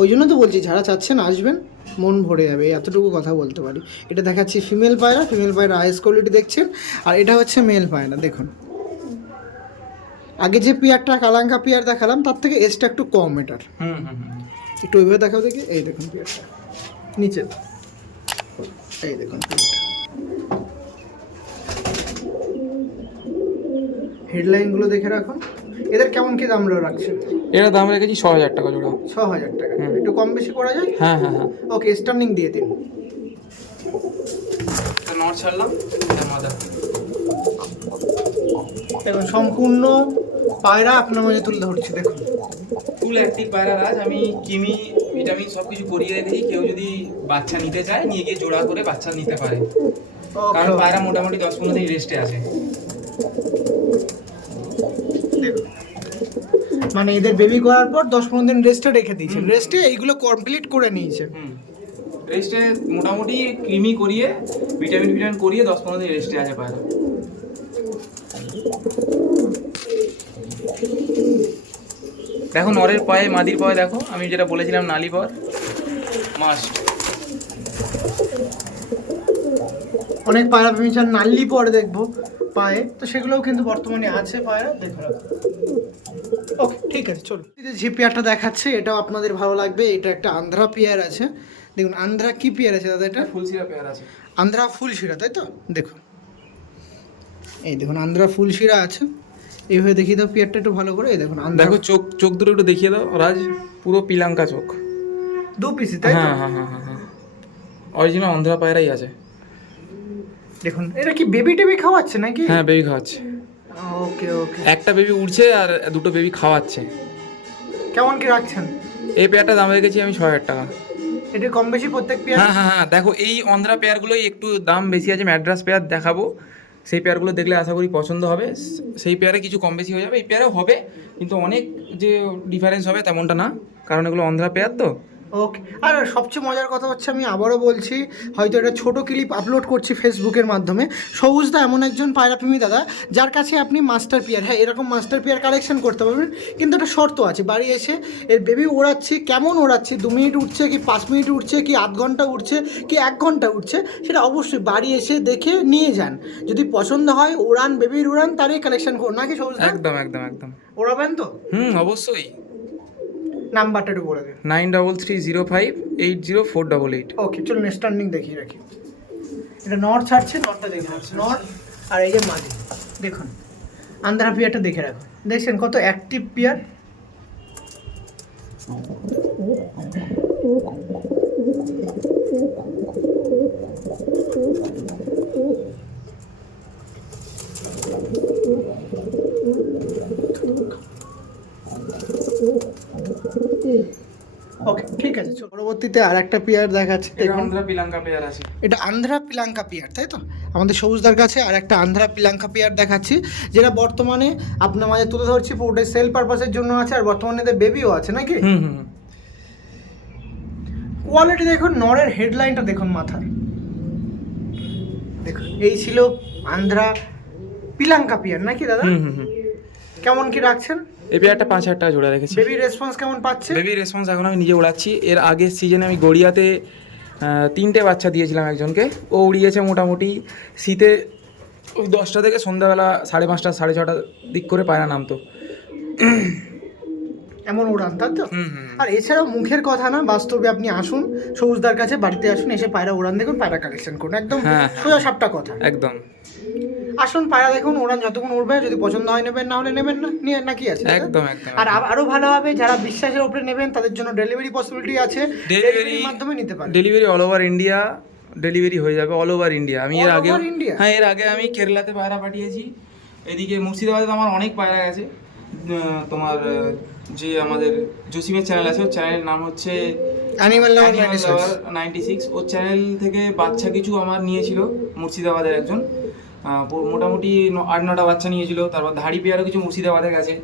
ওই জন্য তো বলছি যারা চাচ্ছেন আসবেন, মন ভরে যাবে, এতটুকু কথা বলতে পারি। এটা দেখাচ্ছি ফিমেল পায়রা আইস কোয়ালিটি দেখছেন, আর এটা হচ্ছে মেল পায়রা। দেখুন আগে যে পেয়ারটা কালাঙ্কা পেয়ার দেখালাম তার থেকে এজটা একটু কম এটার। একটু ওইভাবে দেখাও দেখি। এই দেখুন পেয়ারটা নিচে, এই দেখুন হেডলাইনগুলো দেখে রাখুন। এদের কেমন কি দাম রাখছেন? এর দাম রেখেছি 6000 টাকা জোড়া। 6000 টাকা, একটু কম বেশি করা যায়? হ্যাঁ। ওকে, স্টার্নিং দিয়ে দিন। নট ছাড়লাম, মাদা। দেখুন সম্পূর্ণ পায়রা আপনার মাঝে তুলে ধরছি, দেখুন ফুল অ্যাক্টিভ পায়রা রাজ। আমি কিমি ভিটামিন সব কিছু করিয়ে রেখেছি, কেউ যদি বাচ্চা নিতে চায় নিয়ে গিয়ে জোড়া করে বাচ্চা নিতে পারে, কারণ পায়রা মোটামুটি 10-15 দিন রেস্টে আছে। দেখুন মানে এদের বেবি করার পর 10-15 দিন রেস্টে রেখে দিয়েছে, রেস্টে এইগুলো কমপ্লিট করে নিয়েছে। রেস্টে মোটামুটি ক্রিমি করিয়ে ভিটামিন করিয়ে 10-15 দিন রেস্টে আছে পায়রা। দেখো নরের পায়ে, মাদির পায়ে দেখো, আমি যেটা বলেছিলাম নালি পর মাস্ট। অনেক পায়রা প্রেমী চান নাল্লি পর দেখবো পায়ে, তো সেগুলোও কিন্তু বর্তমানে আছে পায়রা, দেখুন। ওকে ঠিক আছে, চলো। যে পেয়ারটা দেখাচ্ছে এটাও আপনাদের ভালো লাগবে। এটা একটা আন্ধ্রা পেয়ার আছে, দেখুন আন্ধ্রা কি পেয়ার আছে দাদা? এটা ফুলশিরা পেয়ার আছে, আন্ধ্রা ফুলশিরা, তাই তো? দেখুন এই দেখুন আন্ধ্রা ফুলশিরা আছে। এইভাবে দেখিয়ে দাও পেয়ারটা একটু ভালো করে। এই দেখুন দেখো চোখ দুটো একটু দেখিয়ে দাও রাজ, পুরো পিলাঙ্কা চোখ, 2 পিসি, তাই তো? হ্যাঁ। অরিজিনাল আন্ধ্রা পায়রাই আছে। দেখুন এটা কি বেবি টেবি খাওয়াচ্ছে নাকি? হ্যাঁ বেবি খাওয়াচ্ছে, ওকে ওকে। একটা বেবি উঠছে আর দুটো বেবি খাওয়াচ্ছে। কেমন কি রাখছেন? এই পেয়ারটা দাম রেখেছি আমি 6,000 টাকা। এটা কম বেশি প্রত্যেক পেয়ার? হ্যাঁ হ্যাঁ হ্যাঁ, দেখো এই অন্ধ্রা পেয়ারগুলোই একটু দাম বেশি আছে, ম্যাড্রাস পেয়ার দেখাবো, সেই পেয়ারগুলো দেখলে আশা করি পছন্দ হবে। সেই পেয়ারে কিছু কম বেশি হয়ে যাবে, এই পেয়ারেও হবে, কিন্তু অনেক যে ডিফারেন্স হবে তেমনটা না, কারণ এগুলো অন্ধ্রা পেয়ার তো। ওকে। আর সবচেয়ে মজার কথা হচ্ছে, আমি আবারও বলছি, হয়তো এটা ছোট ক্লিপ আপলোড করছি ফেসবুকের মাধ্যমে, সবুজদা এমন একজন পায়রাপ্রেমী দাদা যার কাছে আপনি মাস্টার পিয়ার, হ্যাঁ এরকম মাস্টার পিয়ার কালেকশন করতে পারবেন, কিন্তু একটা শর্ত আছে, বাড়ি এসে এর বেবি ওড়াচ্ছি, কেমন ওড়াচ্ছি, 2 মিনিট উঠছে কি 5 মিনিট উঠছে কি আধ ঘন্টা উঠছে কি 1 ঘন্টা উঠছে, সেটা অবশ্যই বাড়ি এসে দেখে নিয়ে যান। যদি পছন্দ হয় ওড়ান, বেবির উড়ান, তারই কালেকশন করুন, নাকি সবুজদা? একদম একদম একদম ওড়াবেন তো? অবশ্যই। নাম্বারটা একটু বলে দিন। 9330580488। ওকে, চলুন স্ট্যান্ডিং দেখিয়ে রাখি। এটা নর ছাড়ছে, নরটা দেখে রাখছে, নর আর এই যে মাদি, দেখুন আন্ধ্রা পিয়ারটা দেখে রাখুন, দেখছেন কত অ্যাক্টিভ পিয়ার। ওকে ঠিক আছে, চলো পরবর্তীতে আর একটা পেয়ার দেখাচ্ছে, এটা দেখুন অন্ধ্রা পিলাঙ্কা পেয়ার আছে। এটা আন্ধ্রা পিলাঙ্কা পেয়ার, তাই তো? আমাদের সবুজদার কাছে আর একটা আন্ধ্রা পিলাঙ্কা পেয়ার দেখাচ্ছি, যেটা বর্তমানে আপনার মাঝে তুলে ধরছি, পুরোটাই সেল পারপাসের জন্য আছে, আর বর্তমানে এদের বেবিও আছে নাকি? কোয়ালিটি দেখুন, নরের হেডলাইনটা দেখুন মাথার, দেখুন এই ছিল আন্ধ্রা পিলাঙ্কা পেয়ার নাকি দাদা? কেমন কি রাখছেন? এই পেয়ারটা 5,000 টাকা জোড়া রেখেছি। বেবি রেসপন্স কেমন পাচ্ছে? বেবি রেসপন্স এখন আমি নিজে উড়াচ্ছি, এর আগের সিজনে আমি গড়িয়াতে 3টে বাচ্চা দিয়েছিলাম একজনকে, ও উড়িয়েছে মোটামুটি শীতে ওই 10টা থেকে সন্ধ্যাবেলা 5:30 6:30 দিক করে পায়রা নামতো। এমন উড়ান, তাই তো? আর এছাড়াও মুখের কথা না, বাস্তবে আপনি আসুন সবুজদার কাছে, বাড়িতে আসুন, এসে পায়রা উড়ান দেখুন, পায়রা কালেকশন করুন, একদম সোজা সাপটা কথা। একদম আসুন পায়রা দেখুন, উড়ান, যতক্ষণ উড়বে, যদি পছন্দ হয় নেবেন, না হলে নেবেন না, নিয়ে নাকি আছে? একদম একদম। আর আরো ভালো হবে, যারা বিশ্বাসের উপরে নেবেন তাদের জন্য ডেলিভারি পসিবিলিটি আছে, ডেলিভারির মাধ্যমে নিতে পারেন। Delivery all over India delivery হয়ে যাবে, অল ওভার ইন্ডিয়া। আমি এর আগে, ইন্ডিয়া? হ্যাঁ এর আগে আমি কেরালাতে পায়রা পাঠিয়েছি, এদিকে মুর্শিদাবাদে আমার অনেক পায়রা গেছে। তোমার যে আমাদের জসিমের চ্যানেল আছে, ওর চ্যানেলের নাম হচ্ছে অ্যানিমাল লাভার 96, ওর চ্যানেল থেকে বাচ্চা কিছু আমার নিয়েছিল মুর্শিদাবাদের একজন, মোটামুটি 8-9টা বাচ্চা নিয়েছিল। তারপর ধাড়ি পেয়ারও কিছু মুর্শিদাবাদে গেছে।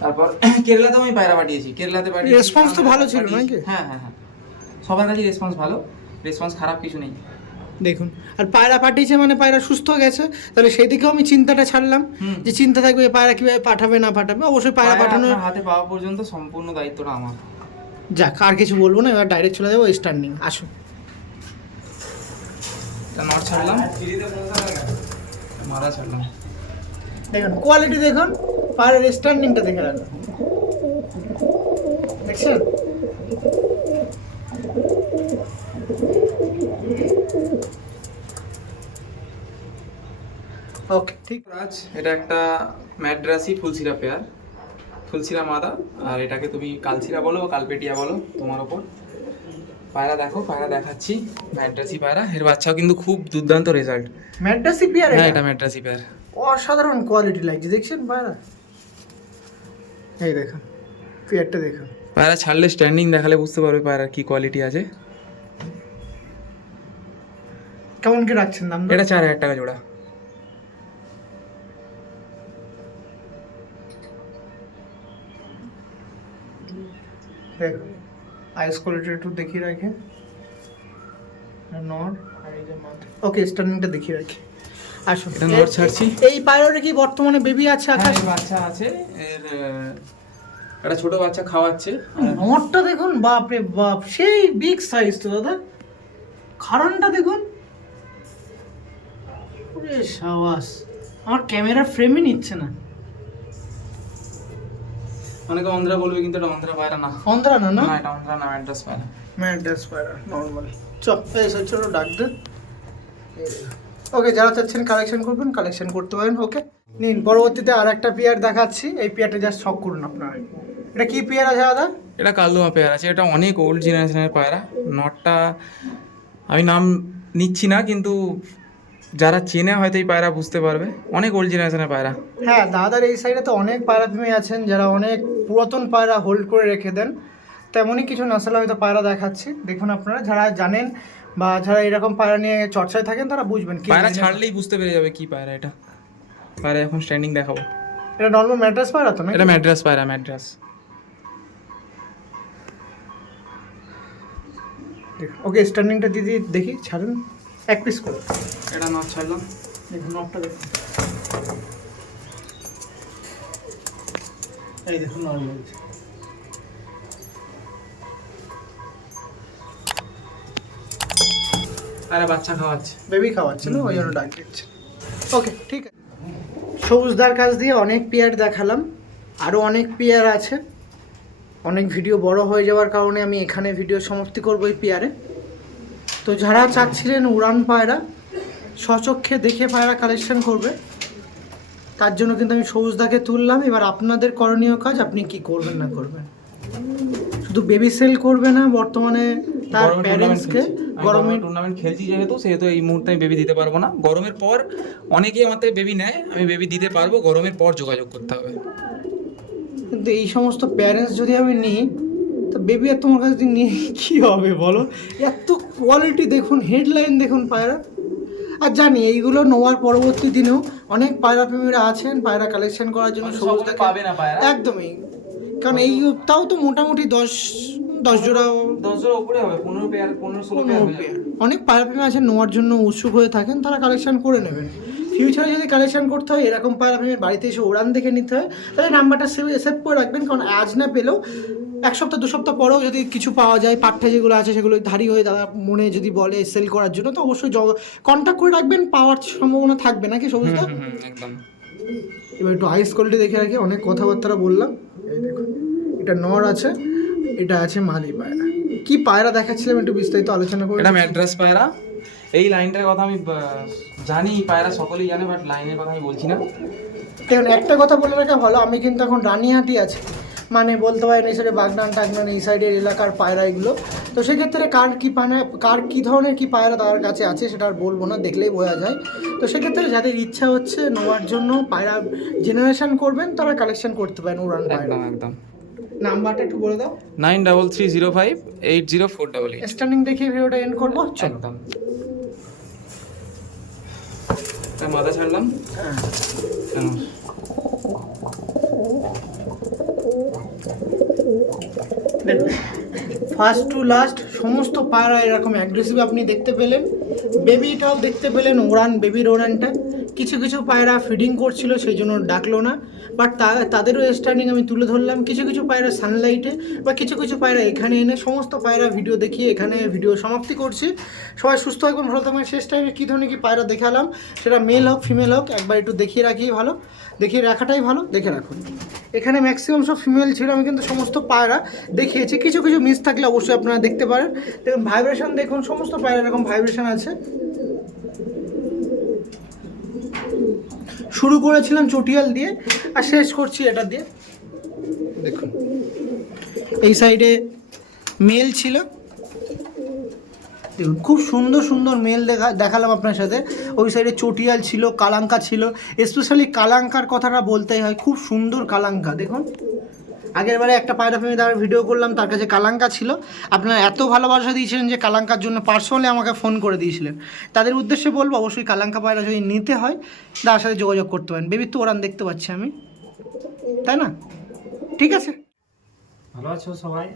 তারপর কেরালাতেও আমি পায়রা পাঠিয়েছি, কেরালাতে পাঠিয়েছি। রেসপন্স তো ভালো ছিল নাকি? হ্যাঁ হ্যাঁ হ্যাঁ, সবার কাছে রেসপন্স ভালো, রেসপন্স খারাপ কিছু নেই। দেখুন, আর পায়রা পাঠিয়েছে মানে পায়রা সুস্থ গেছে, তাহলে সেই দিকেও আমি চিন্তাটা ছাড়লাম, যে চিন্তা থাকবে পায়রা কিভাবে পাঠাবে না পাঠাবে। অবশ্যই পায়রা পাঠানোর হাতে পাওয়া পর্যন্ত সম্পূর্ণ দায়িত্বটা আমার। যাক, আর কিছু বলবো না, এবার ডাইরেক্ট চলে যাবো স্ট্যান্ডিং। আসুন, নট ছাড়লাম, মারা ছাড়লাম, দেখুন কোয়ালিটি দেখুন, পায়রার স্ট্যান্ডিংটা দেখে রাখুন, দেখছেন? ওকে ঠিক। রাজ, এটা একটা ম্যাড্রাসি ফুলসিরা পেয়ার, ফুলসিরা মাদা, আর এটাকে তুমি কালসিরা বলো বা কালপেটিয়া বলো, তোমার ওপর। পায়রা দেখো, পায়রা দেখাচ্ছি, ম্যাড্রাসি পায়রা, এর বাচ্চাও কিন্তু খুব দুর্দান্ত রেজাল্ট। ম্যাড্রাসি পেয়ার? হ্যাঁ এটা ম্যাড্রাসি পেয়ার, অসাধারণ কোয়ালিটি লাগছে, দেখছেন পায়রা? এই দেখুন পেয়ারটা দেখুন, পায়রা ছাড়লে স্ট্যান্ডিং দেখালে বুঝতে পারবে পায়রার কি কোয়ালিটি আছে। কেমন কি রাখছেন দাম? এটা 4,000 টাকা জোড়া। দেখুন আইস কোয়ালিটি একটু দেখিয়ে রাখে, নর আর এই যে মাথা। ওকে, স্ট্যান্ডিংটা দেখিয়ে রাখি। আসুন, এটা নর ছাড়ছি। এই পায়রার কি বর্তমানে বেবি আছে? আকাশ বাচ্চা আছে, এর একটা ছোট বাচ্চা খাওয়াচ্ছে। নরটা দেখুন, বাপ রে বাপ, সেই বিগ সাইজ তো দাদা। খারানটা দেখুন, ওরে সাবাস, আমার ক্যামেরা ফ্রেমই নিচ্ছে না। অনেকে অন্ধ্রা বলবে, কিন্তু এটা অন্ধ্রা পায়রা না। অন্ধ্রা না? না এটা অন্ধ্রা না, ম্যাড্রাস পায়রা। ম্যাড্রাস পায়রা নরমাল। চল এই সব ছোট ডাক দে। ওকে, যারা চাচ্ছেন কালেকশন করবেন, কালেকশন করতে পারেন। ওকে নিন, পরবর্তীতে আর একটা পেয়ার দেখাচ্ছি, এই পেয়ারটা জাস্ট শখ করুন আপনারা। এটা কি পেয়ার আছে দাদা? এটা কালদমা পেয়ার আছে, এটা অনেক ওল্ড জেনারেশনের পায়রা। নটটা আমি নাম নিচ্ছি না, কিন্তু যারা চেনে হয়তো এই পায়রা বুঝতে পারবে, অনেক ওল্ড জেনারেশনের পায়রা। হ্যাঁ, দাদার এই সাইডে তো অনেক পায়রা প্রেমী আছেন যারা অনেক পুরাতন পায়রা হোল্ড করে রেখে দেন। তেমনই কিছু নাসলা হয়তো পায়রা দেখাচ্ছি, দেখুন আপনারা যারা জানেন বা যারা এরকম পায়রা নিয়ে চর্চায় থাকেন তারা বুঝবেন। কি পায়রা ছাড়লেই বুঝতে পেরে যাবে কি পায়রা এটা। পায়রা এখন স্ট্যান্ডিং দেখাবো। এটা নর্মাল ম্যাড্রাস পায়রা তো না? এটা ম্যাড্রাস পায়রা, ম্যাড্রাস। ওকে, স্ট্যান্ডিংটা দিদি দেখি, ছাড়েন এক পিস করে। এটা নট ছাড়লাম, দেখুন নটটা দেখুন, এই দেখুন নর্মাল। আরে বাচ্চা খাওয়াচ্ছে, বেবি খাওয়াচ্ছে না, ওই জন্য ডাক দিচ্ছে। ওকে ঠিক আছে। সবুজদার কাছ দিয়ে অনেক পেয়ার দেখালাম, আরও অনেক পেয়ার আছে। অনেক ভিডিও বড় হয়ে যাওয়ার কারণে আমি এখানে ভিডিও সমাপ্তি করবো এই পেয়ারে। তো যারা চাচ্ছিলেন উড়ান পায়রা স্বচক্ষে দেখে পায়রা কালেকশন করবে, তার জন্য কিন্তু আমি সবুজদাকে তুললাম। এবার আপনাদের করণীয় কাজ, আপনি কি করবেন না করবেন। শুধু বেবি সেল করবে না, বর্তমানে তার প্যারেন্টসকে গরমে টুর্নামেন্ট খেলছি সেহেতু এই মুহূর্তে আমি বেবি দিতে পারবো না। গরমের পর অনেকেই আমার থেকে বেবি নেয়, আমি বেবি দিতে পারবো, গরমের পর যোগাযোগ করতে হবে। কিন্তু এই সমস্ত প্যারেন্টস যদি আমি নিই, তো বেবি আর তোমার কাছে নিয়ে কী হবে বলো? এত কোয়ালিটি দেখুন, হেডলাইন দেখুন পায়রা। আর জানি এইগুলো নেওয়ার পরবর্তী দিনেও অনেক পায়রা প্রেমীরা আছেন পায়রা কালেকশন করার জন্য। সবুজদাকে পাবে না পায়রা একদমই, কারণ এই তাও তো মোটামুটি 10 জোড়া, 10 জোড়া উপরে হবে, 15 পেয়ার, 15-16 পেয়ার হয়ে যাবে। অনেক পায়রা প্রেমী আছেন নেওয়ার জন্য উৎসুক হয়ে থাকেন, তারা কালেকশন করে নেবেন। ফিউচারে যদি কালেকশন করতে হয়, এরকম পায়রা প্রেমীর বাড়িতে এসে উড়ান দেখে নিতে হয়, তাহলে নাম্বারটা সেভ করে রাখবেন। কারণ আজ না পেলেও 1 সপ্তাহ 2 সপ্তাহ পরেও যদি কিছু পাওয়া যায়, পাঠ্যা যেগুলো আছে সেগুলো ধারি হয়ে দাদা মনে যদি বলে সেল করার জন্য, তো অবশ্যই কন্ট্যাক্ট করে রাখবেন, পাওয়ার সম্ভাবনা থাকবে নাকি সবুজটা? একদম। এবার একটু আইস কোয়ালিটি দেখে রাখি, অনেক কথাবার্তা বললাম। এই দেখুন, এটা নর আছে, এটা আছে মাদি পায়রা। কি পায়রা দেখাচ্ছিলাম একটু বিস্তারিত আলোচনা করি। এটা ম্যাড্রাস পায়রা। এই লাইনটার কথা আমি জানি, পায়রা সকলেই জানে, বাট লাইনের কথা আমি বলছি না। দেখুন, একটা কথা বলে রাখা ভালো, আমি কিন্তু এখন রানিহাটি আছি, মানে বলতে পারেন এই সাইডে বাগনান টাগনান এই সাইডের এলাকার পায়রা এগুলো। তো সেক্ষেত্রে কার কী ধরনের কী পায়রা তার কাছে আছে সেটা আর বলবো না, দেখলেই বোঝা যায়। তো সেক্ষেত্রে যাদের ইচ্ছা হচ্ছে নেওয়ার জন্য পায়রা জেনারেশন করবেন, তারা কালেকশন করতে পারেন উড়ান পায়রা। একদম একদম। নাম্বারটা একটু বলে দাও। 9305804888। স্ট্যান্ডিং দেখে ভিডিওটা এন্ড করবো, চলো। একদম। মাথা ছাড়লাম। ফার্স্ট টু লাস্ট সমস্ত পায়রা এরকম অ্যাগ্রেসিভ আপনি দেখতে পেলেন। বেবিটাও দেখতে পেলেন, ওড়ান, বেবির ওড়ানটা। কিছু কিছু পায়রা ফিডিং করছিল, সেই জন্য ডাকলো না, বাট তাদেরও স্ট্যান্ডিং আমি তুলে ধরলাম। কিছু কিছু পায়রা সানলাইটে, বা কিছু কিছু পায়রা এখানে এনে, সমস্ত পায়রা ভিডিও দেখিয়ে এখানে ভিডিও সমাপ্তি করছি। সবাই সুস্থ থাকবেন, ভালো থাকবেন। শেষ টাইমে কী ধরনের কী পায়রা দেখালাম, সেটা মেল হোক ফিমেল হোক, একবার একটু দেখিয়ে রাখি, ভালো দেখিয়ে রাখাটাই ভালো, দেখে রাখুন। এখানে ম্যাক্সিমাম সব ফিমেল ছিল, আমি কিন্তু সমস্ত পায়রা দেখিয়েছি। কিছু কিছু মিস থাকলে অবশ্যই আপনারা দেখতে পারেন। দেখুন ভাইব্রেশন দেখুন, সমস্ত পায়রা এরকম ভাইব্রেশন আছে। শুরু করেছিলাম চটিয়াল দিয়ে, আর শেষ করছি এটা দিয়ে। দেখুন এই সাইডে মেল ছিল, দেখুন খুব সুন্দর সুন্দর মেল দেখালাম আপনার সাথে। ওই সাইডে চটিয়াল ছিল, কালাঙ্কা ছিল। স্পেশালি কালাঙ্কার কথাটা বলতেই হয়, খুব সুন্দর কালাঙ্কা। দেখুন আগের বারে একটা পায়রা প্রেমী তার ভিডিও করলাম, তার কাছে কালাঙ্কা ছিল। আপনারা এত ভালোবাসা দিয়েছিলেন যে কালাঙ্কার জন্য পার্সোনালি আমাকে ফোন করে দিয়েছিলেন। তাদের উদ্দেশ্যে বলবো, অবশ্যই কালাঙ্কা পায়রা যদি নিতে হয় তার সাথে যোগাযোগ করতে পারেন। বেবি তো ওরান দেখতে পাচ্ছি আমি, তাই না? ঠিক আছে, ভালো আছো সবাই?